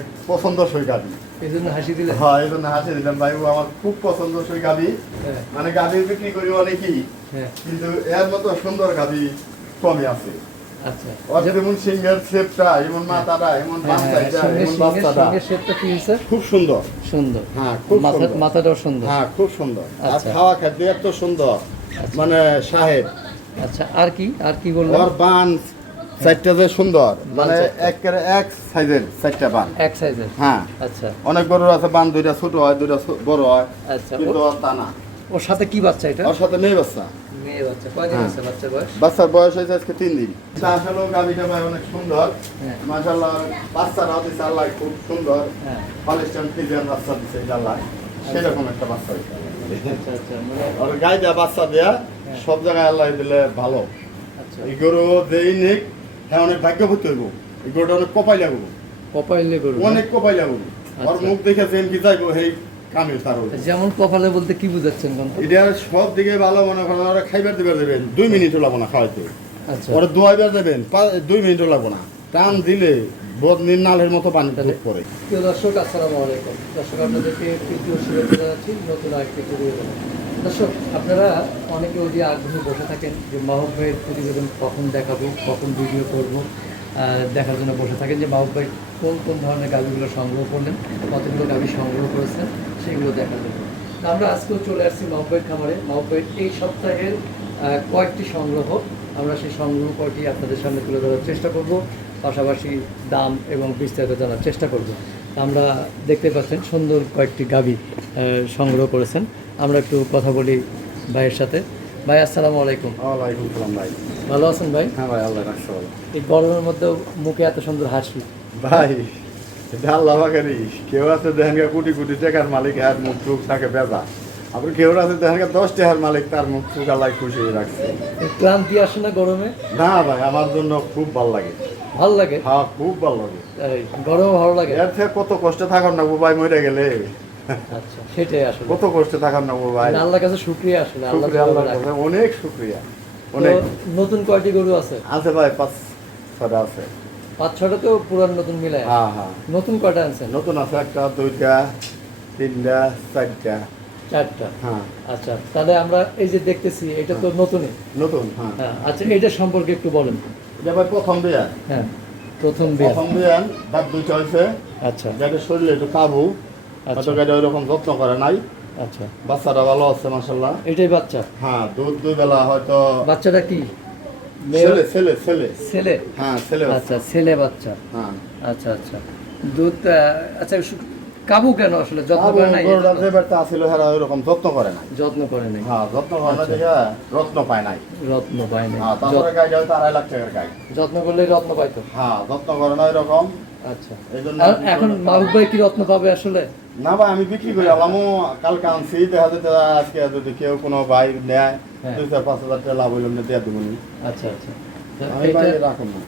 অনেক পছন্দসই গাভী। এই জন্য হাসি দিলেন? হ্যাঁ, এই জন্য হাসি দিলাম ভাই, ও আমার খুব পছন্দসই গাভী। হ্যাঁ। মানে গাভী বিক্রি করি অনেকই, হ্যাঁ। কিন্তু এর মতো সুন্দর গাভী কমই আছে। আচ্ছা, ওর যেমন সিংহের শেপটা, এমন মাথাটা, এমন বাচ্চাটা, এমন বাচ্চাটা সঙ্গে শেপটা কি হয়েছে? খুব সুন্দর। সুন্দর। হ্যাঁ, খুব সুন্দর। মাথাটাও সুন্দর। হ্যাঁ, খুব সুন্দর। আর আচ্ছা। খাওয়া খাদ্য এত সুন্দর, মানে সাহেব। আচ্ছা, আর কি বললেন? ওর বান চারটা যে সুন্দর, মানে চারটা। এক সাইজের চারটা বান। এক সাইজের? হ্যাঁ। আচ্ছা। অনেক গরুর আছে বান দুইটা ছোট হয়, দুইটা বড় হয়। আচ্ছা। কিন্তু ওর তা না। ওর সাথে কি বাচ্চা এটা? ওর সাথে মেয়ে বাচ্চা। মেয়ে বাচ্চা। কয়দিন হ্যাঁ। আছে বাচ্চার বয়স? বাচ্চার বয়স হয়েছে আজকে 3 দিন। আসলে গাভীটা ভাই অনেক সুন্দর, হ্যাঁ। মাশাআল্লাহ। বাচ্চারা দিচ্ছে আল্লাহ খুব সুন্দর, হ্যাঁ। হলিস্টাইন ফ্রিজিয়ান বাচ্চা দিচ্ছে আল্লাহ, সেরকম একটা বাচ্চা হয়েছে। আচ্ছা আচ্ছা, মানে আর গায়ে দেওয়া বাচ্চা দেয়া সব জায়গায় আল্লাহ দিলে ভালো। আচ্ছা। এই গরু যেই নিক, হ্যাঁ অনেক ভাগ্যবতী হইব। এই গরুটা অনেক কপাই লাগবো, কপালে গরু? অনেক কপাই লাগবো। ওর আচ্ছা। মুখ দেখে যেন কি যাইবো সেই কামিল তার হইবো। যেমন কপালে বলতে কি বুঝাচ্ছেন কোন? এটা সব দিকে ভালো, মনে করেন ওরা খাইবার দিবার দেবেন 2 মিনিটও লাগবো না খাওয়াইতে। আচ্ছা। ওরা দোয়াইবার দেবেন 2 মিনিটও লাগবো না, টান দিলে বদনির নালের মতো পানি তাহলে পড়ে। প্রিয় দর্শক, আসসালামু আলাইকুম। দর্শক, আপনাদেরকে তৃতীয় শুভেচ্ছা জানাচ্ছি নতুন আরেকটি প্রতিবেদন। দর্শক, আপনারা অনেকে ওই যে আগ্রহে বসে থাকেন যে মাহবুব ভাইয়ের প্রতিবেদন কখন দেখাবো, কখন ভিডিও করব, দেখার জন্য বসে থাকেন যে মাহবুব ভাই কোন ধরনের গাভিগুলো সংগ্রহ করলেন, কতগুলো গাভি সংগ্রহ করেছেন, সেগুলো দেখার জন্য। তো আমরা আজকেও চলে আসছি মাহবুব ভাইয়ের খামারে। মাহবুব ভাইয়ের এই সপ্তাহের কয়েকটি সংগ্রহ, আমরা সেই সংগ্রহ কয়টি আপনাদের সামনে তুলে ধরার চেষ্টা করব, পাশাপাশি দাম এবং বিস্তারিত জানার চেষ্টা করব। আমরা দেখতে পাচ্ছেন সুন্দর কয়েকটি গাভী সংগ্রহ করেছেন। আমরা একটু কথা বলি ভাইয়ের সাথে। ভাই, আসসালামু আলাইকুম। ওয়ালাইকুম সালাম ভাই। ভালো আছেন ভাই? হ্যাঁ ভাই, আল্লাহ রাখছে ভালো। এই গরমের মধ্যেও মুখে এত সুন্দর হাসি। ভাই এটা আল্লাহ বাগারি। কেউ আছে দেখেন কোটি কোটি টাকার মালিক, আর মুখ চুখ থাকে বেজা। আবার কেউ আছে দেখেন 10 টাকার মালিক, তার মুখ চুখ আল্লাহ খুশি রাখছে। ক্লান্তি আসে না গরমে? না ভাই, আমার জন্য খুব ভালো লাগে। ভালো লাগে? হ্যাঁ, খুব ভালো লাগে। এই গরমে ভালো লাগে? এর থেকে কত কষ্টে থাকার না ভাই, মরে গেলে আচ্ছা, সেটাই আসলে কত কষ্টে থাকার না ভাই। আল্লাহর কাছে শুকরিয়া, আসলে আল্লাহ শুকরিয়া, আল্লাহর রাখে। কাছে অনেক শুকরিয়া। তো অনেক নতুন কয়টি গরু আছে? আছে ভাই, 5-6টা আছে। 5-6টা তো পুরান নতুন মিলায়? হ্যাঁ হ্যাঁ, নতুন কয়টা আনছেন? নতুন আছে 1টা, 2টা, 3টা, 4টা। 4টা? হ্যাঁ। আচ্ছা, তাহলে আমরা এই যে দেখতেছি এটা তো নতুনই। নতুন, হ্যাঁ। হ্যাঁ, আচ্ছা, এটা সম্পর্কে একটু বলেন। এটা ভাই প্রথম বিয়া। হ্যাঁ, প্রথম বিয়া। প্রথম বিয়ান, দাঁত 2টা হয়েছে। আচ্ছা গাড়ির শরীরে একটু কাবু, আচ্ছা হয়তো গাড়ি ওইরকম যত্ন করে নাই। আচ্ছা, বাচ্চাটা ভালো আছে মাশাআল্লাহ। এটাই বাচ্চা? হ্যাঁ, দুধ 2 বেলা হয়তো। বাচ্চাটা কি মেয়ে? ছেলে ছেলে ছেলে। ছেলে? হ্যাঁ, ছেলে বাচ্চা। আচ্ছা, ছেলে বাচ্চা। হ্যাঁ। আচ্ছা আচ্ছা, দুধ আচ্ছা, কাবু কেন আসলে? যত্ন করে নাই? গরুটা যে বাড়িতে আসিল হেরা ওইরকম যত্ন করে নাই। যত্ন করে নাই? হ্যাঁ, যত্ন করে না আচ্ছা। দেখে রত্ন পায় নাই। রত্ন পায় নাই? হ্যাঁ, তারপরে গাড়িটা হয়তো 2.5 লাখ টাকার গাড়ি। যত্ন করলে রত্ন পাইতো? হ্যাঁ, যত্ন করে না এরকম। আচ্ছা, এই জন্য আর এখন মাহবুব ভাই কি রত্ন পাবে আসলে? না ভাই, আমি বিক্রি করি আলামও কালকে আনছি, দেখা যেতে আজকে যদি কেউ কোনো ভাই নেয় হ্যাঁ। 2-5 হাজার টাকা লাভ হইলাম না, দিয়ে দেবো। আচ্ছা আচ্ছা, আমি ভাই রাখুন না।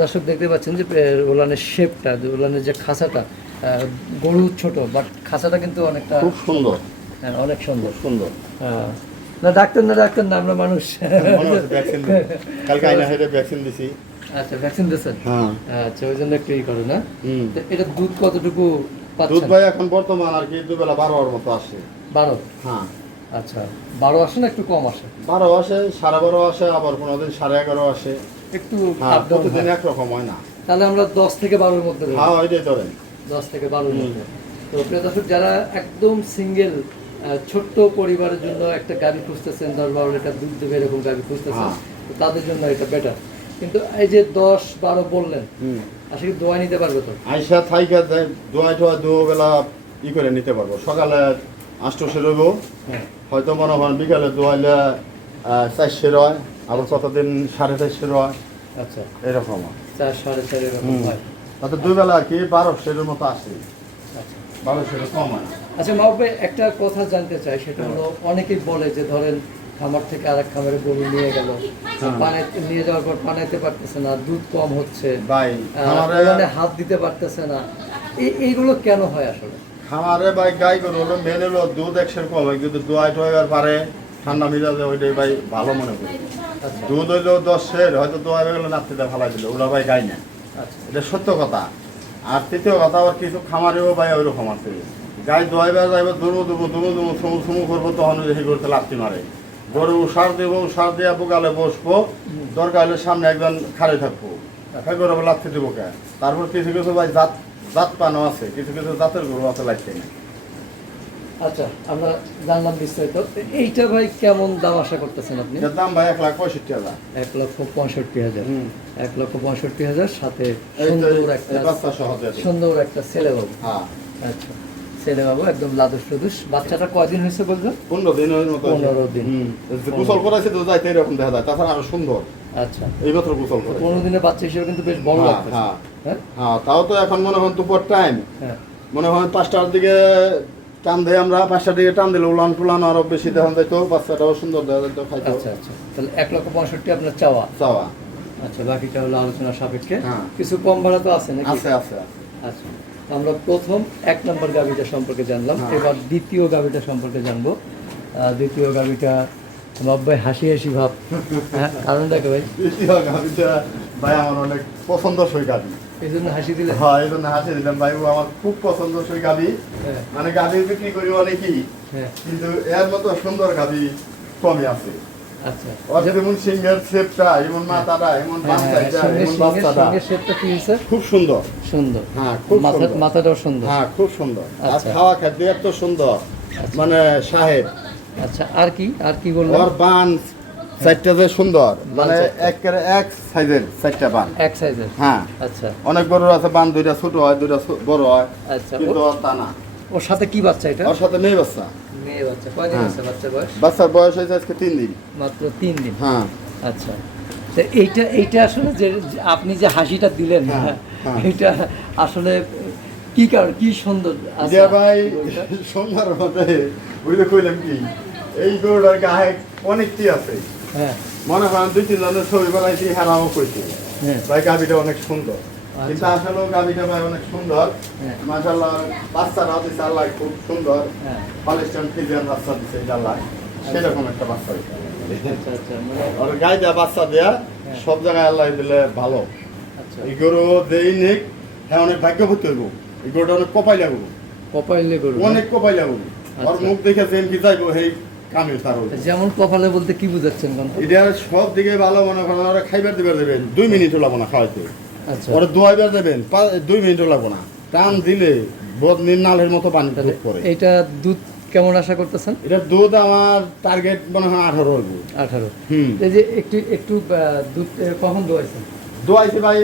দর্শক দেখতে পাচ্ছেন যে ওলানের শেপটা, ওলানের যে খাঁচাটা, গরু ছোট, বাট খাঁচাটা কিন্তু অনেকটা খুব সুন্দর। হ্যাঁ, অনেক সুন্দর। সুন্দর। না ডাক্তার না আমরা মানুষ। মনে হচ্ছে ভ্যাকসিন কালকে আইনা হেঁটে ভ্যাকসিন দিছি। আচ্ছা, ভ্যাকসিন দিয়েছেন? হ্যাঁ। আচ্ছা, ওই জন্য একটু ই করে না। হুম। তো এটা দুধ কতটুকু দুধ পাচ্ছেন? ভাই এখন বর্তমান আর কি 2 বেলা 12 মতো আসে। 12? হ্যাঁ। আচ্ছা, 12 আসে না একটু কম আসে? 12 আসে, 12.5 আসে, আবার কোনোদিন 11.5 আসে। একটু হ্যাঁ, up down প্রতিদিন হয়। একরকম হয় না। তাহলে আমরা 10 থেকে 12-র মধ্যে ধরি। হ্যাঁ, ওইটাই ধরেন। 10 থেকে 12-র মধ্যে। তো প্রিয় দর্শক, যারা একদম সিঙ্গেল ছোট্ট পরিবারের জন্য একটা গাড়ি খুঁজতেছেন, 10-12 লিটার দুধ দেবে এরকম গাড়ি খুঁজতেছেন, হ্যাঁ। তো তাদের জন্য এটা বেটার। কিন্তু এই যে 10-12 বললেন, আসলে দোয়া নিতে পারবে তো? আইসা থাইকা দোয়া টোয়া 2 বেলা ই করে নিতে পারবো। সকালে 800 রইব, হ্যাঁ। হয়তো মনে করেন বিকালে দোয়াইলে 400 হয়, আবার কতদিন 450 হয়, আচ্ছা, এরকম। 4-4.5 এরকম হয়। তাতে 2 বেলা আর কি 1200 মতো আসে। আচ্ছা 1200 কম হয় না। আচ্ছা, মাহবুব ভাই, একটা কথা জানতে চাই, সেটা হলো অনেকেই বলে যে ধরেন খামার থেকে আরেক খামারে গরু নিয়ে গেল, পানাইতে নিয়ে যাওয়ার পর পানাইতে পারতেছে না, দুধ কম হচ্ছে, ভাই মানে হাত দিতে পারতেছে না, এইগুলো কেন হয় আসলে? খামারে ভাই গাই গরু হলো মেন হলো দুধ 100 কম হয়, কিন্তু দোয়াই টোয়াইবার পারে ঠান্ডা মিজাজে, ওইটাই ভাই ভালো মনে করি। আচ্ছা দুধ হইলো 10 হয়তো দোয়াই গেলে নাতিটা ফালাই দিল, ওরা ভাই গাই না। আচ্ছা এটা সত্য কথা। আর তৃতীয় কথা আবার কিছু খামারেও ভাই ওইরকম আছে গাই দোয়াইবার যাইবার সুমু করবো তখন সেই গরুতে লাথি মারে গরু সার দেবো সার দিয়ে পোকালে বসবো দরকার হলে সামনে একজন খাড়ে থাকবো গরু আবার লাথি দেবো কে তারপর কিছু কিছু ভাই জাত পানও আছে কিছু কিছু জাতের গরু আছে লাগছে না। আচ্ছা আমরা জানলাম বিস্তারিত। এইটা ভাই কেমন দাম আশা করতেছেন আপনি? এটার দাম ভাই 1,65,000। 1,65,000। হুম। 1,65,000 সাথে এই তো সুন্দর এই একটা বাচ্চা সহ দিয়ে দেব। সুন্দর একটা ছেলে বাবু। হ্যাঁ আচ্ছা ছেলে বাবু একদম লাদুস লুদুস। বাচ্চাটা কয়দিন হয়েছে বলছো? 15 দিনের মতো 15 দিন। গোসল করাইছে তো যাইতে এরকম দেখা যায় তাছাড়া আরো সুন্দর আচ্ছা এই বছর গোসল করে 15 দিনের বাচ্চা হিসেবে কিন্তু বেশ বড় হ্যাঁ, লাগতেছে। হ্যাঁ। হ্যাঁ হ্যাঁ তাও তো এখন মনে হয় দুপুর টাইম হ্যাঁ মনে হয় 5টার দিকে টান দেয় আমরা 5টার দিকে টান দিলে উলান টুলান আরো বেশি দেখা যায় তো বাচ্চাটাও সুন্দর দেখা যায় তো খাইতে আচ্ছা আচ্ছা তাহলে 1,65,000 আপনার চাওয়া। চাওয়া আচ্ছা বাকিটা হলো আলোচনা সাপেক্ষে। হ্যাঁ। কিছু কম ভাড়া তো আছে নাকি? আছে আছে আছে আচ্ছা তো আমরা প্রথম 1 নম্বর গাভিটা সম্পর্কে জানলাম, হ্যাঁ। এবার দ্বিতীয় গাভিটা সম্পর্কে জানবো। দ্বিতীয় গাভিটা ভাই হাসি হাসি ভাব, হ্যাঁ কারণটা কি ভাই? দ্বিতীয় গাভিটা ভাই আমার অনেক পছন্দসই গাভি এই জন্য হাসি দিলে? হ্যাঁ এই জন্য হাসি দিলাম ভাই ও আমার খুব পছন্দসই গাভি হ্যাঁ মানে গাভি বিক্রি করি অনেকই হ্যাঁ কিন্তু এর মতো সুন্দর গাভি কমই আছে আচ্ছা ওর যেমন সিংহের শেপটা এমন মাথাটা এমন বাচ্চাটা এমন বাচ্চাটা সঙ্গে শেপটা কি হয়েছে? খুব সুন্দর সুন্দর। হ্যাঁ খুব সুন্দর মাথাটাও সুন্দর। হ্যাঁ খুব সুন্দর আর আচ্ছা। খাওয়া খাদ্য এত সুন্দর মানে সাহেব আচ্ছা আর কি বললেন? ওর বান চারটা যে সুন্দর মানে চারটা। একেবারে এক সাইজের চারটা বান এক সাইজের? হ্যাঁ আচ্ছা অনেক গরুর আছে বান দুইটা ছোট হয় দুইটা বড় হয় আচ্ছা কিন্তু ওর তা না ওর সাথে কি বাচ্চা এটা? ওর সাথে মেয়ে বাচ্চা মেয়ে বাচ্চা। কয়দিন হ্যাঁ। আছে বাচ্চার বয়স? বাচ্চার বয়স হয়েছে আজকে 3 দিন মাত্র 3 দিন। হ্যাঁ আচ্ছা তো এইটা আসলে যে যে আপনি যে হাসিটা দিলেন, হ্যাঁ, হ্যাঁ। এটা আসলে কি কারণ কি সুন্দর? আচ্ছা, যে ভাই গরুটা? সুন্দর মতে বুঝলে কইলাম কি এই গরুটার গায়ে অনেকটি আছে হ্যাঁ মনে হয় 2-3 জনের ছবি বানাইছি হারাও কইছি হ্যাঁ ভাই গাভিটা অনেক সুন্দর কিন্তু আচ্ছা। আসলে গাভিটা ভাই অনেক সুন্দর হ্যাঁ। মাশাআল্লাহ বাচ্চারা দিছে আল্লাহ খুব সুন্দর হ্যাঁ পালেস্টাইন ফিজিয়ান বাচ্চা দিছে আল্লাহ সেরকম একটা বাচ্চা হইছে আচ্ছা আচ্ছা মানে আর গায়ে দেয়া বাচ্চা দেয়া হ্যাঁ। সব জায়গায় আল্লাহ দিলে ভালো আচ্ছা এই গরু যেই নিক হ্যাঁ অনেক ভাগ্যবতী হইব এই গরুটা অনেক কপাইলা গরু কপালে গরু অনেক কপাইলা গরু ওর আচ্ছা। মুখ দেখে যেন কি যাইব সেই কামে তার হইব যেমন কপালে বলতে কি বুঝাচ্ছেন কোন? এটা সব দিকে ভালো মনে করেন ওরা খাইবার দিবার দেবেন 2 মিনিটও লাগবো না খাওয়াইতে আচ্ছা ওরা দোয়াইবার দেবেন 2 মিনিটও লাগবো না টান দিলে বদ নির্নালের মতো পানি তাহলে দুধ পড়ে এইটা দুধ কেমন আশা করতেছেন? এটা দুধ আমার টার্গেট মনে হয় 18 হইব 18। হুম এই যে একটু দুধ কখন দোয়াইছেন? দোয়াইছি ভাই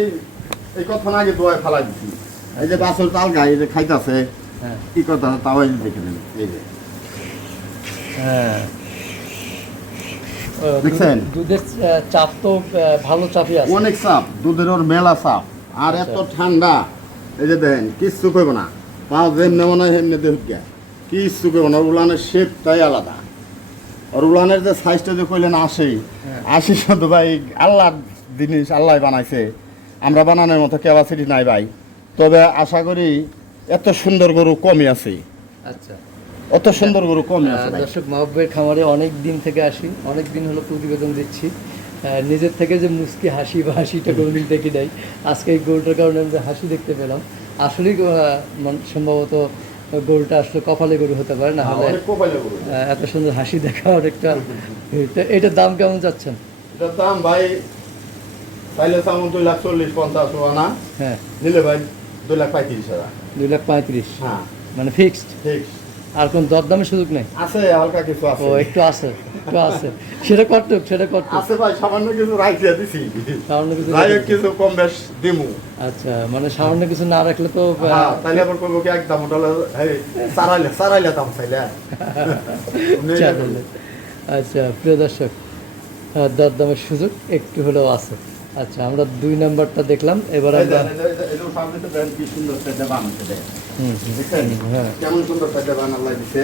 এই কথা আগে দোয়াই ফালাই দিছি এই যে বাছর তাল গাই এই যে খাইতাছে হ্যাঁ কি কথা তাও এই যে দেখে নেন এই যে হ্যাঁ দেখছেন? দুধের চাপ তো ভালো চাপই আছে। অনেক চাপ দুধের ওর মেলা চাপ আর এত ঠান্ডা এই যে দেখেন কিচ্ছু কইব না পা যেমনি মনে হয় সেমনি দেহ কিচ্ছু কইব না উলানের শেপটাই আলাদা আর উলানের যে সাইজটা যে কইলেন আসেই হ্যাঁ। আসি শুধু ভাই আল্লাহর জিনিস আল্লাহ বানাইছে আমরা বানানোর মতো ক্যাপাসিটি নাই ভাই তবে আশা করি এত সুন্দর গরু কমই আছে আচ্ছা অত সুন্দর গরু কমই আছে ভাই। দর্শক মাহবুবের খামারে অনেক দিন থেকে আসি, অনেক দিন হলো প্রতিবেদন দিচ্ছি। নিজের থেকে যে মুস্কি হাসি বা হাসিটা কোনোদিন দেখি নাই, আজকে এই গরুটার কারণে আমরা হাসি দেখতে পেলাম। আসলেই সম্ভবত গরুটা আসলে কপালে গরু হতে পারে, না হলে অনেক কপাইলা গরু এত সুন্দর হাসি দেখা অনেকটা। এটার দাম কেমন যাচ্ছেন? এটার দাম ভাই চাইলে চামন 2,40,50 আনা হ্যাঁ নিলে ভাই 2,35,000 2,35,000 হ্যাঁ মানে ফিক্সড, ঠিক আর কোন দরদামের সুযোগ নেই? আছে হালকা কিছু আছে ও একটু আছে সেটা করতে আছে ভাই সামান্য কিছু রাইতে দিছি সামান্য কিছু যাই হোক কিছু কম বেশ দিমু আচ্ছা মানে সামান্য কিছু না রাখলে তো হ্যাঁ তাইলে আবার কইব কি একদম ওটালে সারাইলে দাম চাইলে চ্যানেলে। আচ্ছা প্রিয় দর্শক, দরদামের সুযোগ একটু হলেও আছে। আচ্ছা আমরা 2 নাম্বারটা দেখলাম, এবার আমরা কি সুন্দর সেটা বানাচ্ছে দেখ হুম, দেখছেন হ্যাঁ কেমন সুন্দর সেটা বানাল্লাই দিছে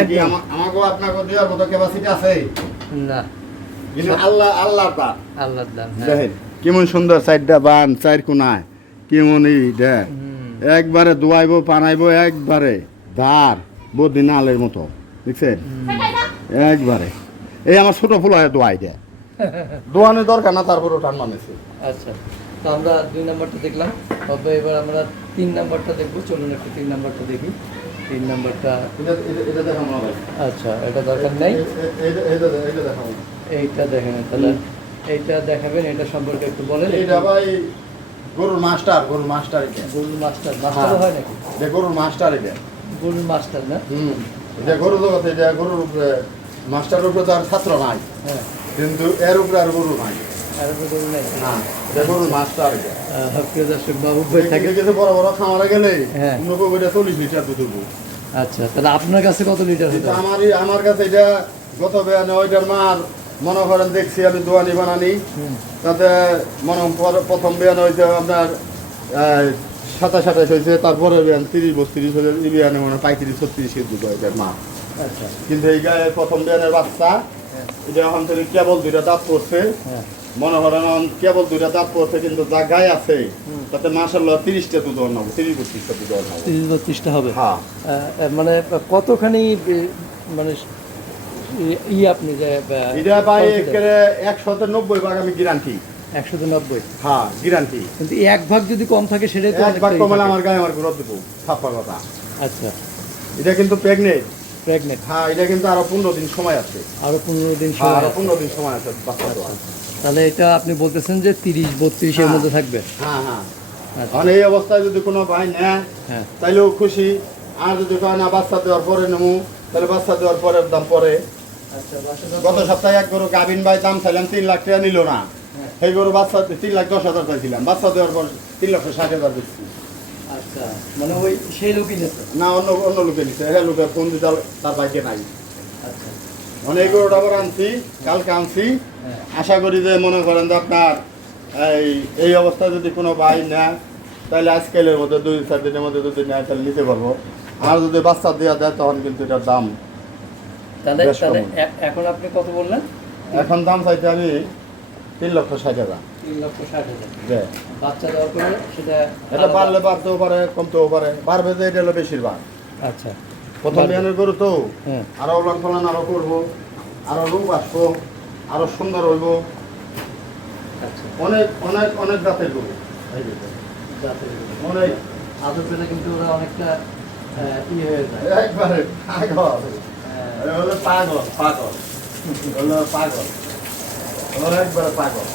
একদম। আমাকেও আপনাকে দেওয়ার মতো ক্যাপাসিটি আছে না কিন্তু আল্লাহ পাক আল্লাহর দাম। হ্যাঁ দেখেন কেমন সুন্দর চারটা বান চার কোনায় কেমন এই দেখ হুম, একবারে দোয়াইবো পানাইবো একবারে ধার বদি নালের মতো দেখছেন একবারে এই আমার ছোট ফুল হয় দোয়াই দেয় দোয়ানোর দরকার না তারপরও টান মানেছে আচ্ছা তো আমরা 2 নাম্বারটা দেখলাম, তবে এবার আমরা 3 নাম্বারটা দেখবো। চলুন একটু 3 নাম্বারটা দেখি। 3 নাম্বারটা এটা দেখাবো না ভাই, আচ্ছা, এটা দরকার নাই, এটা দেখাবো না। এইটা দেখেন। তাহলে এইটা দেখাবেন, এটা সম্পর্কে একটু বলেন। এটা ভাই গরুর মাস্টার এটা গরুর মাস্টার, মাস্টার হয় নাকি? এটা গরুর মাস্টার এটা। গরুর মাস্টার না? এটা গরু জগতে, এটা গরুর উপরে মাস্টারের উপরে তো আর ছাত্র নাই, হ্যাঁ, কিন্তু এর উপরে আর গরু নাই। আর উপরে গরু নাই। না, এটা গরুর মাস্টার এটা। প্রিয় দর্শক, বাবু ভাই থাকে। থাকে কিছু বড় বড় খামারে গেলে হ্যাঁ। এটা 40 লিটার দুধ হইবো। আচ্ছা, তাহলে আপনার কাছে কত লিটার হতো? কিন্তু আমার কাছে এটা গত বেয়ানে ওইটার মার মনে করেন দেখছি আমি দোয়ানি বানানি, তাতে প্রথম বেয়ানে হয়েছে আপনার 27-28 হয়েছে, তারপরে বেয়ান 30-32 হয়েছে, এই বেয়ানে মনে হয় 35-36 দুধ হয় এটার মা। আচ্ছা, কিন্তু এই গায়ে প্রথম বেয়ানের বাচ্চা, এটা এখন থেকে কেবল 2টা দাঁত পড়ছে, হ্যাঁ, মনে করেন এখন কেবল 2টা দাঁত পড়ছে, কিন্তু যা গায়ে আছে তাতে মাশাআল্লাহ 30টা দুধ নেবো, 30-32টা দুধ নেবো। 30-32টা হবে। হ্যাঁ, মানে কতখানি মানে আপনি যে এটা ভাই একেবারে 190 ভাগ আমি গ্যারান্টি। 190? হ্যাঁ, গ্যারান্টি। কিন্তু 1 ভাগ যদি কম থাকে সেটাই তো এক অনেক ভাগ বেশি কমালে থাকে। আমার গায়ে আমার গ্রোথ দেবো, ছাপ্পা কথা। আচ্ছা, এটা কিন্তু প্রেগনেন্ট। প্রেগনেন্ট? হ্যাঁ, এটা কিন্তু আরো 15 দিন সময় আছে। আরো 15 দিন হ্যাঁ, সময় আরো আছে। 15 দিন সময় আছে বাচ্চা দেওয়ার। তাহলে এটা আপনি বলতেছেন যে 30-32 এর হ্যাঁ। মধ্যে থাকবে? হ্যাঁ হ্যাঁ। আচ্ছা, মানে এই অবস্থায় যদি কোনো ভাই নেয় হ্যাঁ, তাইলেও খুশি, আর যদি কয় না বাচ্চা দেওয়ার পরে নেবো, তাহলে বাচ্চা দেওয়ার পরের দাম পরে। আচ্ছা। গত সপ্তাহে এক গরু গাভিন ভাই দাম চাইলাম 3 লাখ টাকা নিল না, হ্যাঁ। সেই গরু বাচ্চা 3,10,000 চাইছিলাম, বাচ্চা দেওয়ার পর 3,60,000 দিচ্ছি। আচ্ছা, মানে ওই সেই লোকই নিতে? না, অন্য লোকে নিচ্ছে, হ্যাঁ, লোকের ফোন দিতে তার বাইকে নাই। আচ্ছা, অনেক গরুটা আবার আনছি, কালকে আনছি। হ্যাঁ, আশা করি যে মনে করেন যে আপনার এই অবস্থায় যদি কোনো ভাই নেয়, তাহলে আজকালের মধ্যে 2-4 দিনের মধ্যে যদি নেয় তাহলে নিতে পারবো। আর যদি বাচ্চা দেওয়া দেয় তখন কিন্তু এটার দাম তাহলে বেশ তাহলে কম। এখন আপনি কত বললেন? এখন দাম চাইতে আমি 3,60,000। 3,60,000? যে বাচ্চা দেওয়ার পরে সেটা এটা বাড়লে বাড়তেও পারে, কমতেও পারে, বাড়বে যে এটা হলো বেশিরভাগ। আচ্ছা, প্রথম বিয়ানের গরু তো হ্যাঁ, আরো উলান পালান আরো করবো, আরো রূপ আসবো, আরো সুন্দর হইব। আচ্ছা, অনেক অনেক অনেক জাতের গরু, এই যে, জাতের অনেক আদর পেলে কিন্তু ওরা অনেকটা হয়ে যায়। একবারে পাগল। এটা হলো পাগল, পাগল হলো পাগল, ওর একবারে পাগল।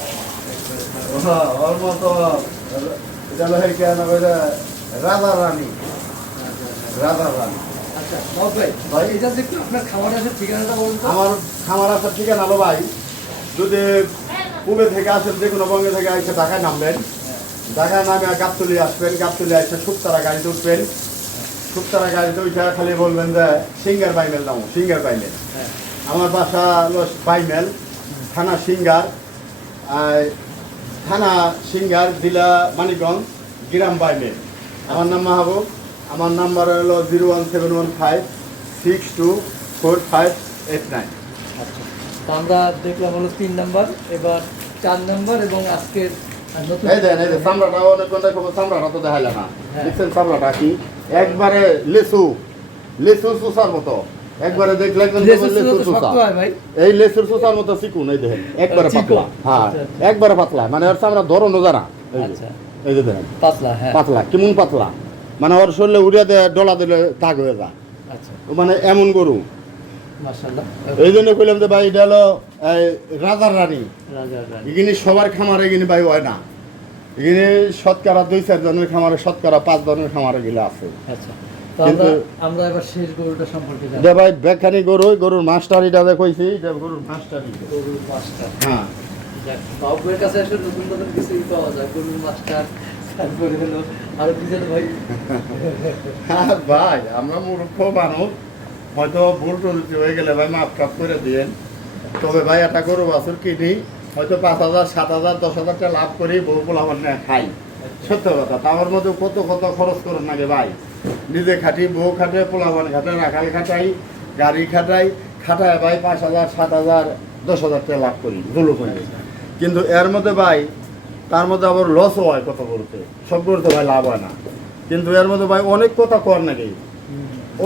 ওর মতো এটা হলো কেন রাজা রানী, রাজা রানী। আচ্ছা, সব ভাই ভাই, এটা যে একটু আপনার খামারের ঠিকানাটা বলুন তো। আমার খামার আসার ঠিকানা হলো ভাই, যদি পূবে থেকে আসেন, যে কোনো বঙ্গে থেকে এসে ঢাকায় নামবেন, ঢাকায় নামে গাবতলি আসবেন, গাবতলি এসে শুকতারা গাড়িতে উঠবেন, শুকতারা গাড়িতে উঠে খালি বলবেন যে সিঙ্গার বাইমেল নাও, সিঙ্গার বাইমেল। হ্যাঁ, আমার বাসা হলো বাইমেল, থানা সিঙ্গার, থানা সিঙ্গার, জেলা মানিকগঞ্জ, গ্রাম বাইমেল। আমার নাম মাহবুব, আমার নাম্বার হলো 01715624589। আচ্ছা। তো আমরা দেখলাম হলো 3 নাম্বার, এবার 4 নাম্বার এবং আজকের নতুন এই দেন, এই যে চামড়াটা অনেক চামড়াটা তো দেখাইলে না, হ্যাঁ। দেখছেন চামড়াটা কি একবারে লেসু চুষার মতো, একবারে দেখলে কিন্তু লেসুর লেসু চুষা তো চুষা, শক্ত হয় ভাই। এই লেসুর চুষার মতো চিকুন, এই দেখেন একবারে চিকন। পাতলা। হ্যাঁ, আচ্ছা, আচ্ছা। একবারে পাতলা, মানে ওর চামড়া ধরনো জানা। এই যে, আচ্ছা, এই যে দেখেন পাতলা, হ্যাঁ, পাতলা, কেমন পাতলা, মানে ওর শরীরে উড়িয়ে দেয়, ডলা দিলে দাগ হয়ে যায়, আচ্ছা, মানে এমন গরু। মাশাআল্লাহ। এই জন্য কইলাম যে ভাই এটা হলো রাজার রানী। রাজা রানী। এখানে সবার খামারে এখানে ভাই হয় না, এখানে শতকরা 2-4 জনের খামারে, শতকরা 5 জনের খামারে গেলে আছে। আচ্ছা, তো কিন্তু- আমরা এবার শেষ গরুটা সম্পর্কে জানবো। এটা ভাই ব্যাখ্যানি গরু, গরুর মাস্টার এটা যে কইছি, এটা গরুর মাস্টার। গরুর মাস্টার। হ্যাঁ, যাক, বাবুয়ের কাছে আসলে নতুন নতুন কিছুই পাওয়া যায়। গরুর মাস্টার, তারপরে হলো আরো কি জানো ভাই? আর ভাই আমরা মূর্খ মানুষ, হয়তো ভুল টুলটি হয়ে গেলে ভাই মাফ টাফ করে দিয়েন। তবে ভাই একটা গরু বাছুর কিনি, হয়তো 5,000, 7,000, 10,000 টাকা লাভ করি, বউ পোলাপান নিয়ে খাই, সত্য কথা। তার মধ্যে কত কত খরচ করেন নাকি ভাই, নিজে খাটি, বউ খাটে, পোলাপান খাটে, রাখাল খাটাই, গাড়ি খাটাই, খাটায় ভাই 5,000, 7,000, 10,000 টাকা লাভ করি, ভুলও করি। কিন্তু এর মধ্যে ভাই, তার মধ্যে আবার লসও হয় কত গরুতে, সব গরুতে ভাই লাভ হয় না। কিন্তু এর মধ্যে ভাই অনেক কথা কর নাকি,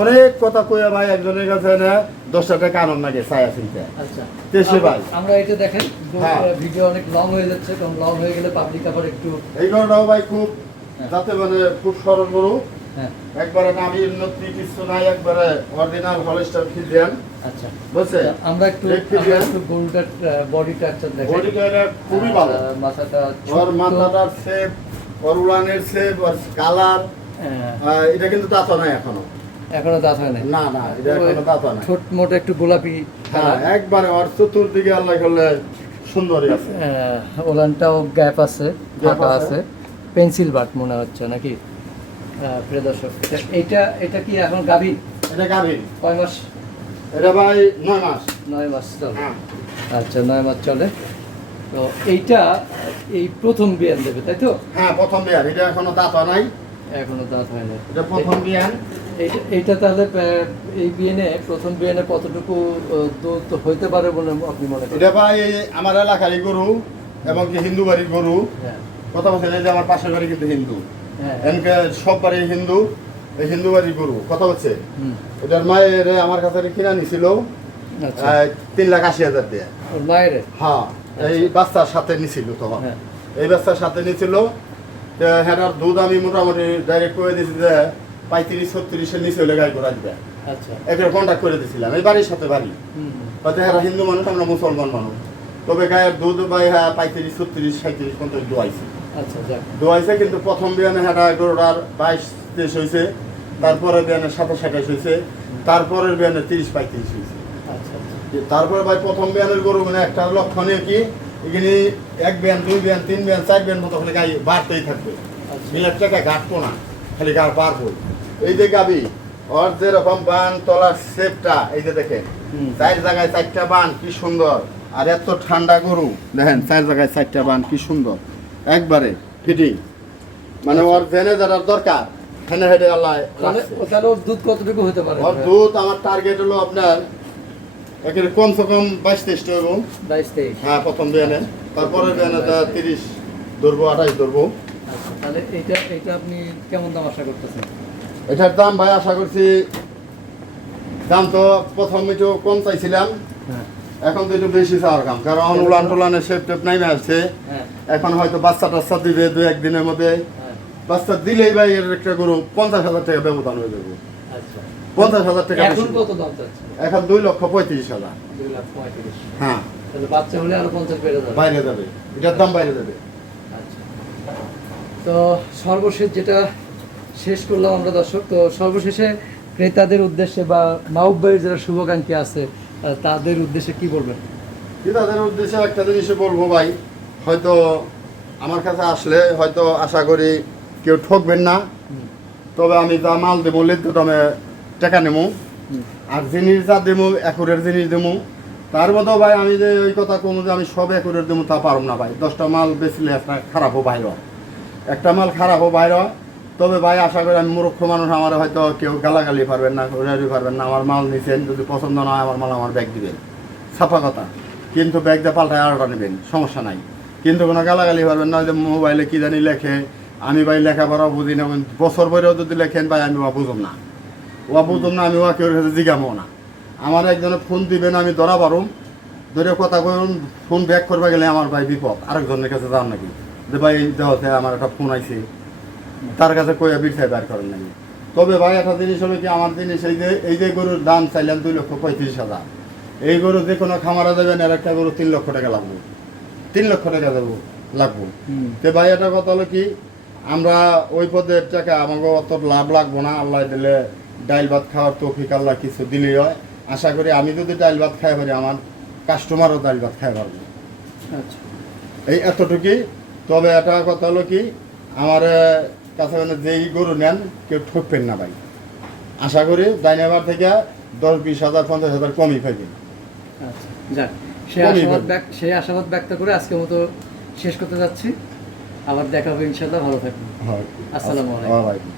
অনেক কথা কইয়া ভাই একজনের কাছে না 10টা টাকা আনন্দ লাগে ছায়া চিনতে। আচ্ছা দেশে ভাই আমরা এটা দেখেন হ্যাঁ। ভিডিও অনেক লং হয়ে যাচ্ছে, কারণ লং হয়ে গেলে পাবলিক আবার একটু এই গরুটাও ভাই খুব যাতে মানে খুব সরল গরু, হ্যাঁ একবারে নাভির নতি কিছু নাই, একবারে অরিজিনাল হলস্টার ফিজিয়ান। আচ্ছা বুঝছে আমরা একটু Leg Friesian। গরুটার বডি স্ট্রাকচার দেখাই। বডিটা এটা খুবই ভালো, মাথাটা ওর ছোট্ট, মাথাটার শেপ, ওর উলানের শেপ, ওর কালার, হ্যাঁ, এটা কিন্তু দাঁত নাই এখনো। এখনো দাঁত হয় নাই। না না, এটা এখনো দাঁত নাই। ছোট মোটো একটু গোলাপি হ্যাঁ, একবারে ওর চতুর্দিকে আল্লাহ করলে সুন্দরই আছে। ওলানটাও গ্যাপ আছে, Gap ফাঁকা আছে। আছে, পেন্সিল বাট মনে হচ্ছে নাকি? প্রিয় দর্শক, এটা কি এখন গাভী? এটা গাভীর, কয় মাস? এটা ভাই 9 মাস। 9 মাস চলে। হ্যাঁ আচ্ছা 9 মাস চলে। তো এইটা এই প্রথম বিয়ান দেবে তাই তো? হ্যাঁ, প্রথম বিয়ান, এটা এখনো দাঁত নাই, এখনো দাঁত হয় না। এটা প্রথম বিয়ান। এইটা তাহলে এই বিয়ানে প্রথম বিয়ানে কতটুকু দুধ হইতে পারে বলে আপনি মনে করেন? এটা ভাই এই আমার এলাকারই গরু এবং কি হিন্দু বাড়ির গরু। হ্যাঁ কথা বলছেন এই যে আমার পাশের বাড়ি কিন্তু হিন্দু, হ্যাঁ এনকে সব বাড়ি হিন্দু, এই হিন্দু বাড়ির গরু। কথা হচ্ছে হুম, এটার মায়ের আমার কাছে কিনা নিছিল আচ্ছা 3,80,000 দিয়ে। ওর মায়ের? হ্যাঁ, এই বাচ্চার সাথে নিছিল তখন, হ্যাঁ এই বাচ্চার সাথে নিছিল। হেটার দুধ আমি মোটামুটি ডাইরেক্ট করে দিয়েছি যে 35-36-এর নিচে হলে গাই করা দিবে, আচ্ছা একটা কন্ট্যাক্ট করে দিয়েছিলাম। এই বাড়ির সাথে বাড়ি, হুম, হয়তো হেরা হিন্দু মানুষ, আমরা মুসলমান মানুষ, তবে গায়ের দুধ ভাই হ্যাঁ 35-36-37 দোয়াইছে আচ্ছা যাক দোয়াইছে। কিন্তু প্রথম বিয়ানে হেটা গরুটার 22-23 হয়েছে, তারপরে বিয়ানে 27-28 হয়েছে, তারপরের বিয়ানে 30-35 হয়েছে। আচ্ছা আচ্ছা তারপরে ভাই প্রথম বিয়ানের গরু মানে একটা লক্ষণীয় কি, এখানে 1 বিয়ান 2 বিয়ান 3 বিয়ান 4 বিয়ান মতো খালি গাই বাড়তেই থাকবে, আচ্ছা মিলের টাকা ঘাটবো না, খালি গা পারবো। এই যে গাবি ওর যেরকম বান তলার শেপটা, এই যে দেখেন হুম, 4 জায়গায় 4টা বান, কি সুন্দর। আর এত ঠান্ডা গরু দেখেন, 4 জায়গায় 4টা বান, কি সুন্দর, একবারে ফিটিং। মানে ওর জেনে যারা দরকার হেনে হেডে আল্লাহ রাখছে। তাহলে ওর দুধ কতটুকু হতে পারে? ওর দুধ আমার টার্গেট হলো আপনার একেবারে কমসে কম 22-23 এবং 22-23। হ্যাঁ প্রথম বিয়ানে, তারপরের বিয়ানে 30 ধরবো, 28 ধরবো। আচ্ছা তাহলে এইটা আপনি কেমন দাম আশা করতেছেন? এটার দাম ভাই আশা করছি, দাম তো প্রথম একটু কম চাইছিলাম, হ্যাঁ এখন তো একটু বেশি চাওয়ার কাম, কারণ উলান টুলানের শেপ টেপ নাই আসছে। হ্যাঁ এখন হয়তো বাচ্চা টাচ্চা দিবে 2-1 দিনের মধ্যে, হ্যাঁ বাচ্চা দিলেই ভাই এর একটা গরু 50,000 টাকা ব্যবধান হয়ে যাবে। আচ্ছা 50,000 টাকা এখন বেশি। কত দাম চাচ্ছে? এখন 2,35,000। 2,35,000। হ্যাঁ, তাহলে বাচ্চা হলে আরো 50 বেড়ে যাবে। বাইরে যাবে, এটার দাম বাইরে যাবে। আচ্ছা তো সর্বশেষ যেটা শেষ করলাম আমরা দর্শক, তো সর্বশেষে ক্রেতাদের উদ্দেশ্যে বা মাহবুব ভাইয়ের যারা শুভাকাঙ্ক্ষী আছে তাদের উদ্দেশ্যে কি বলবেন? কি তাদের উদ্দেশ্যে একটা জিনিসই বলবো ভাই, হয়তো আমার কাছে আসলে হয়তো আশা করি কেউ ঠকবেন না, হুম, তবে আমি যা মাল দেবো লিখতে তো আমি টাকা নেবো, হুম, আর জিনিস যা দেবো একুরের জিনিস দেবো। তার মতো ভাই আমি যে ওই কথা কোনো যে আমি সব একুরের দেবো তা পারব না ভাই। 10টা মাল বেচলে একটা খারাপও বাইর হয়, একটা মাল খারাপও বাইর হয়। তবে ভাই আশা করি আমি মূর্খ মানুষ, আমার হয়তো কেউ গালাগালি পারবেন না, ঘুরাঘুরি পারবেন না। আমার মাল নিছেন, যদি পছন্দ না হয় আমার মাল আমার ব্যাগ দিবেন, ছাপা কথা। কিন্তু ব্যাগ দিয়ে পাল্টায় আরোটা নেবেন, সমস্যা নাই। কিন্তু কোনো গালাগালি পারবেন না, যে মোবাইলে কী জানি লেখে, আমি ভাই লেখাপড়াও বুঝি না, বছর বইরেও যদি লেখেন ভাই আমি বুঝুম না, বুঝুম না, আমি কেউ কাছে জিজ্ঞামো না। আমার একজনে ফোন দিবেন, আমি ধরা পারুম, ধরে কথা কইন, ফোন ব্যাক করবে গেলে আমার ভাই বিপদ, আরেকজনের কাছে যান নাকি যে ভাই দেওয়াতে আমার একটা ফোন আইছে, তার কাছে কইয়া বিরসাই বার করেন নাকি। তবে ভাই একটা জিনিস হলো কি, আমার জিনিস এই যে গরুর দাম চাইলাম 2,35,000, এই গরু যে কোনো খামারে দেবেন এর একটা গরু 3 লক্ষ টাকা লাগবে, 3 লক্ষ টাকা দেবো লাগবো। হুম, তো ভাই এটা কথা হলো কি, আমরা ওই পদের টাকা আমাকে অত লাভ লাগবো না, আল্লাহ দিলে ডাইল ভাত খাওয়ার তৌফিক আল্লাহ কিছু দিলেই হয়। আশা করি আমি যদি ডাইল ভাত খাই পারি, আমার কাস্টমারও ডাইল ভাত খাই পারবো, আচ্ছা এই এতটুকুই। তবে একটা কথা হলো কি, আমার কাছে মানে যেই গরু নেন কেউ ঠকবেন না ভাই। আশা করি ডাইনাবার থেকে 10-20,000 50,000 কমই পাইবেন। আচ্ছা যাক, কমই সেই আশাবাদ ব্যক্ত করে আজকের মতো শেষ করতে যাচ্ছি। আবার দেখা হবে ইনশাআল্লাহ, ভালো থাকবেন। হয়, আসসালামু আলাইকুম। ওয়ালাইকুম।